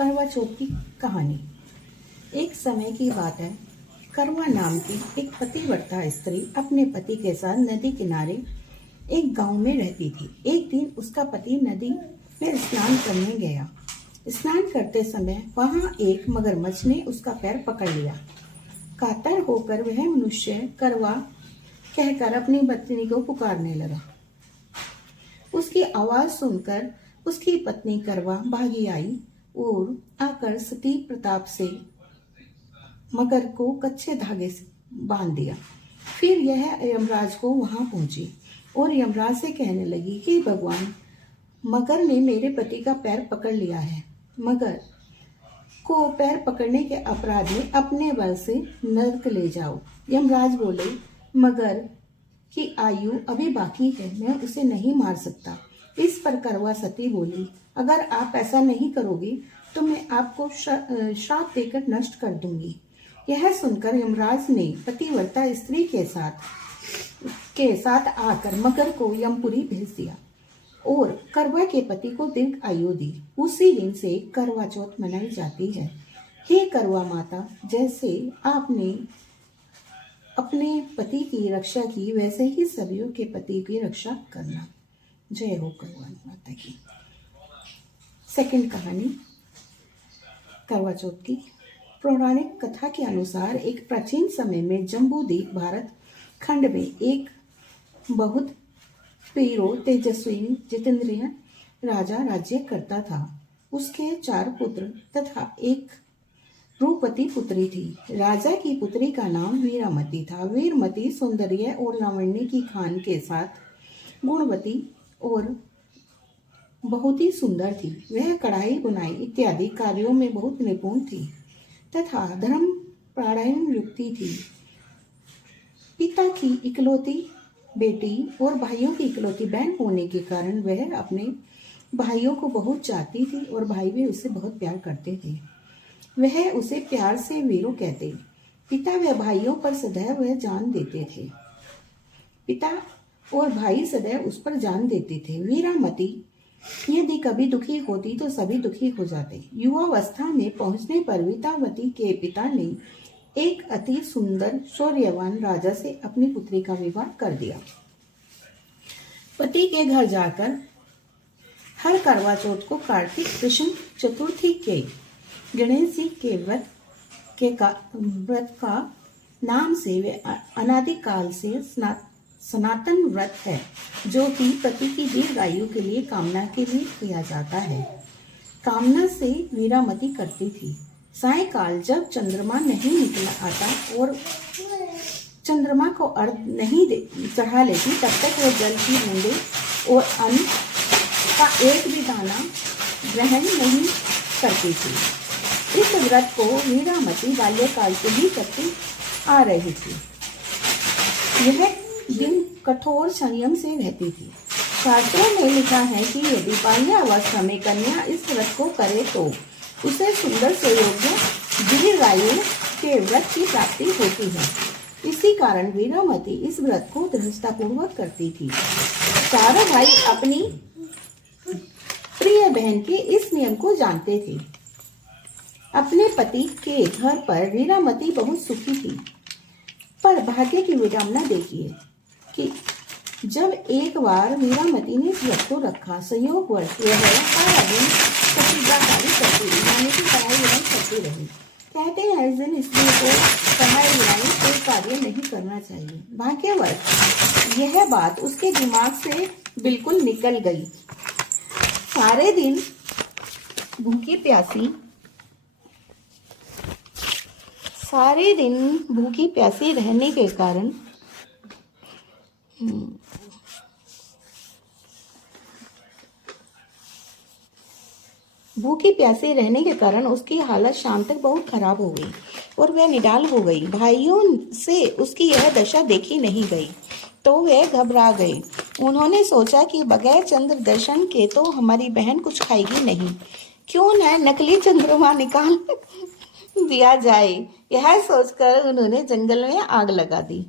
करवा चौथ की कहानी। एक समय की बात है। करवा नाम की एक पतिव्रता स्त्री अपने पति के साथ नदी किनारे एक गांव में रहती थी। एक दिन उसका पति नदी में स्नान करने गया। स्नान करते समय वहां एक मगरमच्छ ने उसका पैर पकड़ लिया। कातर होकर वह मनुष्य करवा कहकर अपनी पत्नी को पुकारने लगा। उसकी आवाज सुनकर उसकी पत्नी करवा भागी आई और आकर सती प्रताप से मगर को कच्चे धागे से बांध दिया। फिर यह यमराज को वहां पहुंची और यमराज से कहने लगी कि भगवान, मगर ने मेरे पति का पैर पकड़ लिया है। मगर को पैर पकड़ने के अपराध में अपने बल से नरक ले जाओ। यमराज बोले, मगर की आयु अभी बाकी है, मैं उसे नहीं मार सकता। इस पर करवा सती बोली, अगर आप ऐसा नहीं करोगे तो मैं आपको श्राप देकर नष्ट कर दूंगी। यह सुनकर यमराज ने पतिव्रता स्त्री के साथ आकर मगर को यमपुरी भेज दिया और करवा के पति को दीर्घ आयु दी। उसी दिन से करवा चौथ मनाई जाती है। हे करवा माता, जैसे आपने अपने पति की रक्षा की, वैसे ही सभी के पति की रक्षा करना। जय हो करवा माता की। सेकंड कहानी करवा चौथ की। पौराणिक कथा के अनुसार एक प्राचीन समय में जम्बूद्वीप भारत खंड में एक बहुत वीरो तेजस्वी जितेंद्रिय राजा राज्य करता था। उसके 4 पुत्र तथा एक रूपवती पुत्री थी। राजा की पुत्री का नाम वीरामती था। वीरमती सौंदर्य और लावण्य की खान के साथ गुणवती और बहुत ही सुंदर थी। वह कढ़ाई बुनाई इत्यादि कार्यों में बहुत निपुण थी तथा धर्म परायण युक्ति थी। पिता की इकलौती बेटी और भाइयों की इकलौती बहन होने के कारण वह अपने भाइयों को बहुत चाहती थी और भाई भी उसे बहुत प्यार करते थे। वह उसे प्यार से वीरू कहते। पिता व भाइयों पर सदैव वह जान देते थे। पिता और भाई सदैव उस पर जान देते थे। वीरामती यदि कभी दुखी होती तो सभी दुखी हो जाते। युवावस्था में पहुंचने पर वीरामती के पिता ने एक अति सुंदर शौर्यवान राजा से अपनी पुत्री का विवाह कर दिया। पति के घर जाकर हर करवा चौथ को कार्तिक कृष्ण चतुर्थी के गणेश जी के व्रत का नाम से वे अनादिकाल से सनातन व्रत है, जो कि पति की दीर्घ आयु के लिए कामना के लिए किया जाता है। कामना से वीरामती करती थी। सायंकाल जब चंद्रमा नहीं निकला आता और चंद्रमा को अर्घ नहीं चढ़ा लेती, तब तक वो जल की बूंदे और अन्न का एक भी दाना ग्रहण नहीं करती थी। इस व्रत को वीरामती बाल्यकाल से ही करती आ रही थी। यह दिन कठोर संयम से रहती थी। शास्त्रों में लिखा है कि यदि बाल्यावस्था में कन्या इस व्रत को करे तो उसे सुंदर सुयोग्य दीर्घायु के व्रत की प्राप्ति होती है। इसी कारण वीरामती इस व्रत को दृढ़तापूर्वक करती थी। चारों भाई अपनी प्रिय बहन के इस नियम को जानते थे। अपने पति के घर पर वीरामती बहुत सुखी थी, पर भाग्य की विडंबना देखिए कि जब एक बार वीरामती ने इस व्रत को रखा, संयोगवश यह सारा दिन कटिदाकारी करती रही, यानी कि पढ़ाई बुनाई करती रही। कहते हैं इस दिन स्त्री को पढ़ाई बुनाई कोई कार्य नहीं करना चाहिए। भाग्यवश यह बात उसके दिमाग से बिल्कुल निकल गई। सारे दिन भूखी प्यासी रहने के कारण उसकी हालत शाम तक बहुत खराब हो गई और वह निढाल हो गई। भाइयों से उसकी यह दशा देखी नहीं गई तो वे घबरा गए। उन्होंने सोचा कि बगैर चंद्र दर्शन के तो हमारी बहन कुछ खाएगी नहीं, क्यों न नकली चंद्रमा निकाल दिया जाए। यह सोचकर उन्होंने जंगल में आग लगा दी,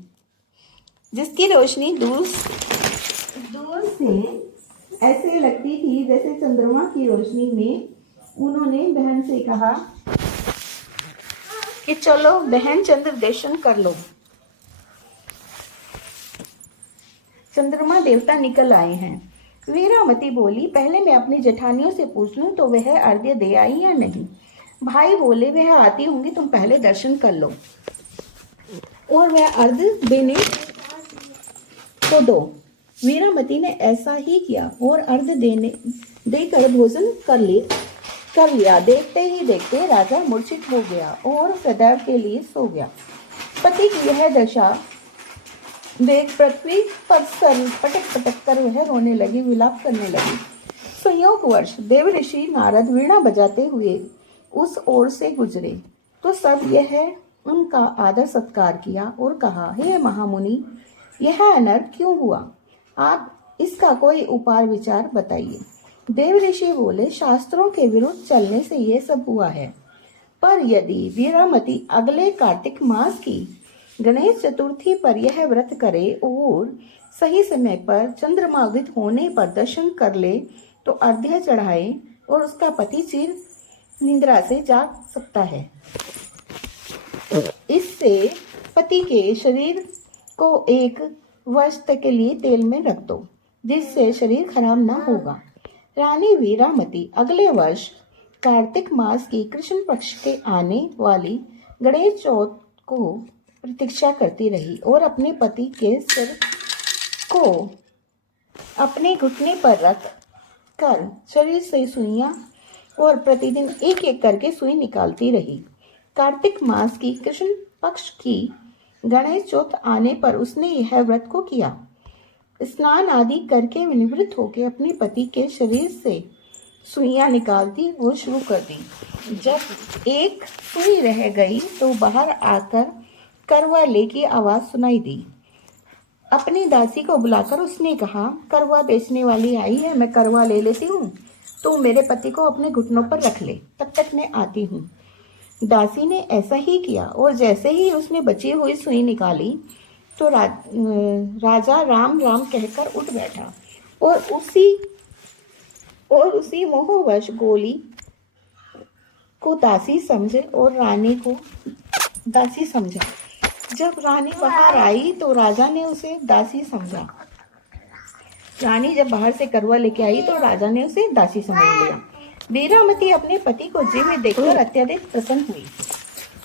जिसकी रोशनी दूर से ऐसे लगती थी जैसे चंद्रमा की रोशनी में उन्होंने बहन से कहा कि चलो बहन चंद्र दर्शन कर लो। चंद्रमा देवता निकल आए हैं। वीरामती बोली, पहले मैं अपनी जेठानियों से पूछ लूं तो वह अर्घ्य दे आई या नहीं। भाई बोले, वह आती होंगी, तुम पहले दर्शन कर लो और वह अर्घ्य देने को दो। वीरामती ने ऐसा ही किया और अर्घ्य देकर भोजन कर लिया। देखते ही देखते राजा मूर्छित हो गया और सदैव के लिए सो गया। पति की यह दशा देख पृथ्वी पर सर पटक पटक कर वह रोने लगी, विलाप करने लगी। संयोगवश देवऋषि नारद वीणा बजाते हुए उस ओर से गुजरे तो सब यह उनका आदर सत्कार किया और कहा, हे महामुनि, यह अनर्थ क्यों हुआ? आप इसका कोई उपाय विचार बताइए। देवऋषि बोले, शास्त्रों के विरुद्ध चलने से यह सब हुआ है। पर यदि वीरामती अगले कार्तिक मास की गणेश चतुर्थी पर यह व्रत करे और सही समय पर चंद्रमा उदित होने पर दर्शन कर ले तो अर्घ्य चढ़ाए और उसका पति चिर निद्रा से जाग सकता है। इससे पति के शरीर को एक वर्ष तक के लिए तेल में रख दो, जिससे शरीर खराब ना होगा। रानी वीरामती अगले वर्ष कार्तिक मास की कृष्ण पक्ष के आने वाली गणेश चौथ को प्रतीक्षा करती रही और अपने पति के सिर को अपने घुटने पर रख कर शरीर से सुइयां और प्रतिदिन एक एक करके सुई निकालती रही। कार्तिक मास की कृष्ण पक्ष की गणेश चौथ आने पर उसने यह व्रत को किया। स्नान आदि करके निवृत्त होकर अपने पति के शरीर से सुइयां निकालती वो शुरू कर दी। जब एक सुई रह गई तो बाहर आकर करवा ले की आवाज सुनाई दी। अपनी दासी को बुलाकर उसने कहा, करवा बेचने वाली आई है, मैं करवा ले लेती हूँ, तुम मेरे पति को अपने घुटनों पर रख ले, तब तक मैं आती हूँ। दासी ने ऐसा ही किया और जैसे ही उसने बची हुई सुई निकाली तो राजा राम राम कहकर उठ बैठा और उसी मोहवश गोली को दासी समझे और रानी को दासी समझा। जब रानी बाहर आई तो राजा ने उसे दासी समझा। रानी जब बाहर से करवा लेके आई तो राजा ने उसे दासी समझ लिया। वीरामती अपने पति को जीवित देखकर अत्यधिक प्रसन्न हुई।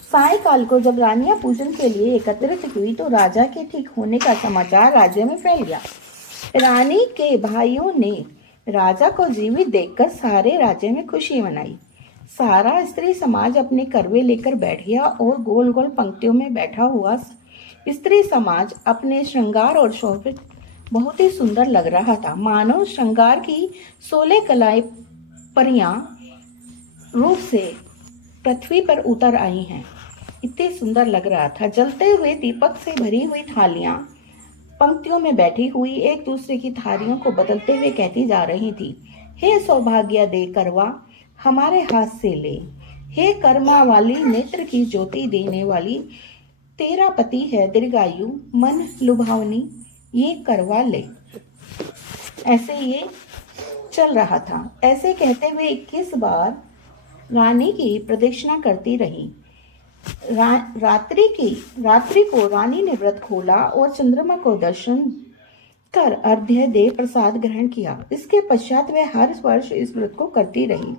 सायकाल को जब रानियां पूजन के लिए एकत्रित हुई तो राजा के ठीक होने का समाचार राज्य में फैल गया। रानी के भाइयों ने राजा को जीवित देखकर सारे राज्य में खुशी मनाई। सारा स्त्री समाज अपने करवे लेकर बैठ गया और गोल गोल पंक्तियों में बैठा हुआ स्त्री समाज अपने श्रृंगार और शोभित बहुत ही सुंदर लग रहा था, मानो श्रृंगार की 16 कलाएं परियां रूप से पृथ्वी पर उतर आई हैं। इतने सुंदर लग रहा था। जलते हुए दीपक से भरी हुई थालियां पंक्तियों में बैठी हुई एक दूसरे की थालियों को बदलते हुए कहती जा रही थी, हे सौभाग्य दे करवा हमारे हाथ से ले, हे कर्मा वाली नेत्र की ज्योति देने वाली, तेरा पति है दीर्घायु मन लुभावनी, ये करवा ले। ऐसे ये चल रहा था। ऐसे कहते हुए 21 बार रानी की प्रदक्षिणा करती रही। रात्रि को रानी ने व्रत खोला और चंद्रमा को दर्शन कर अर्घ्य दे प्रसाद ग्रहण किया। इसके पश्चात वह हर वर्ष इस व्रत को करती रही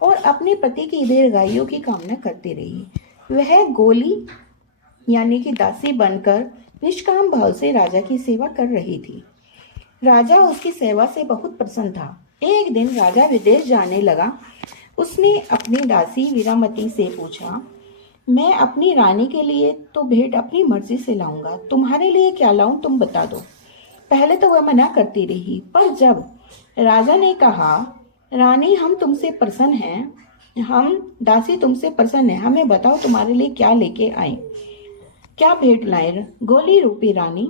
और अपने पति की दीर्घायु की कामना करती रही। वह गोली यानी कि दासी बनकर निष्काम भाव से राजा की सेवा कर रही थी। राजा उसकी सेवा से बहुत प्रसन्न था। एक दिन राजा विदेश जाने लगा। उसने अपनी दासी वीरामती से पूछा, मैं अपनी रानी के लिए तो भेंट अपनी मर्जी से लाऊंगा, तुम्हारे लिए क्या लाऊं तुम बता दो। पहले तो वह मना करती रही, पर जब राजा ने कहा, रानी हम तुमसे प्रसन्न हैं, हम दासी तुमसे प्रसन्न है, हमें बताओ तुम्हारे लिए क्या लेके आए, क्या भेंट लाए। गोली रूपी रानी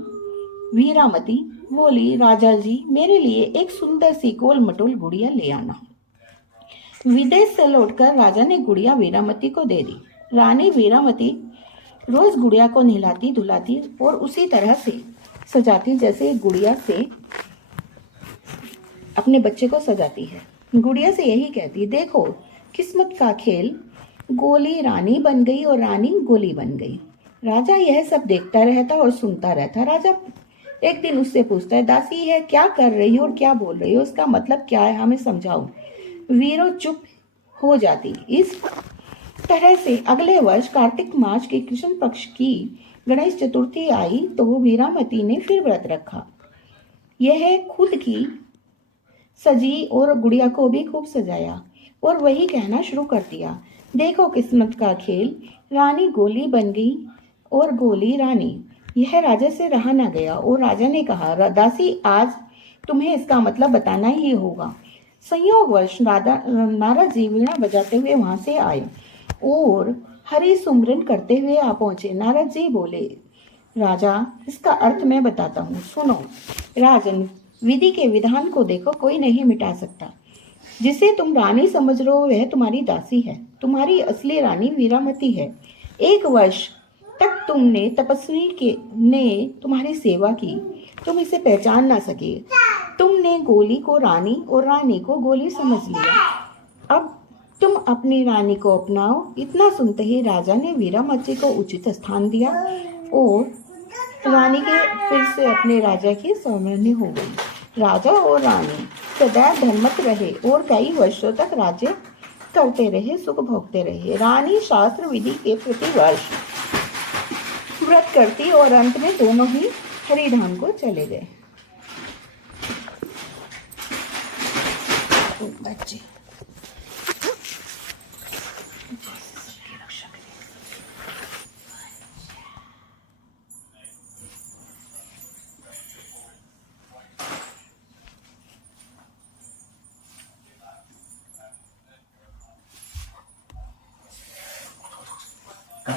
वीरामती बोली, राजा जी मेरे लिए एक सुंदर सी गोल मटोल गुड़िया ले आना। विदेश से लौटकर राजा ने गुड़िया वीरामती को दे दी। रानी वीरामती रोज गुड़िया को नहलाती धुलाती और उसी तरह से सजाती जैसे गुड़िया से अपने बच्चे को सजाती है। गुड़िया से यही कहती, देखो किस्मत का खेल। गोली रानी बन गई और रानी गोली बन गई। राजा यह सब देखता रहता और सुनता रहता। राजा एक दिन उससे पूछता है, दासी है क्या कर रही हो और क्या बोल रही हो, इसका मतलब क्या है, हमें समझाओ। वीरो चुप हो जाती। इस तरह से अगले वर्ष कार्तिक मास के कृष्ण पक्ष की गणेश चतुर्थी आई तो वीरामती ने फिर व्रत रखा। यह खुद की सजी और गुड़िया को भी खूब सजाया और वही कहना शुरू कर दिया, देखो किस्मत का खेल, रानी गोली बन गई और गोली रानी। यह राजा से रहा न गया और राजा ने कहा, दासी आज तुम्हें इसका मतलब बताना ही होगा। संयोगवश नारद जी वीणा बजाते हुए वहां से आए और हरि सुमरन करते हुए आ पहुंचे। नारद जी बोले, राजा इसका अर्थ मैं बताता हूँ, सुनो। राजन, विधि के विधान को देखो, कोई नहीं मिटा सकता। जिसे तुम रानी समझ रहे हो वह तुम्हारी दासी है। तुम्हारी असली रानी वीरामती है। एक वर्ष तक तुमने तपस्वी के ने तुम्हारी सेवा की, तुम इसे पहचान ना सके। तुमने गोली को रानी और रानी को गोली समझ लिया। अब तुम अपनी रानी को अपनाओ। इतना सुनते ही राजा ने वीरामती को उचित स्थान दिया और रानी के फिर से अपने राजा की सौमर्य हो गई। राजा और रानी सदा धर्मत रहे और कई वर्षों तक राज्य करते रहे, सुख भोगते रहे। रानी शास्त्र विधि के प्रति वर्ष व्रत करती और अंत में दोनों ही हरिधाम को चले गए। बच्चे का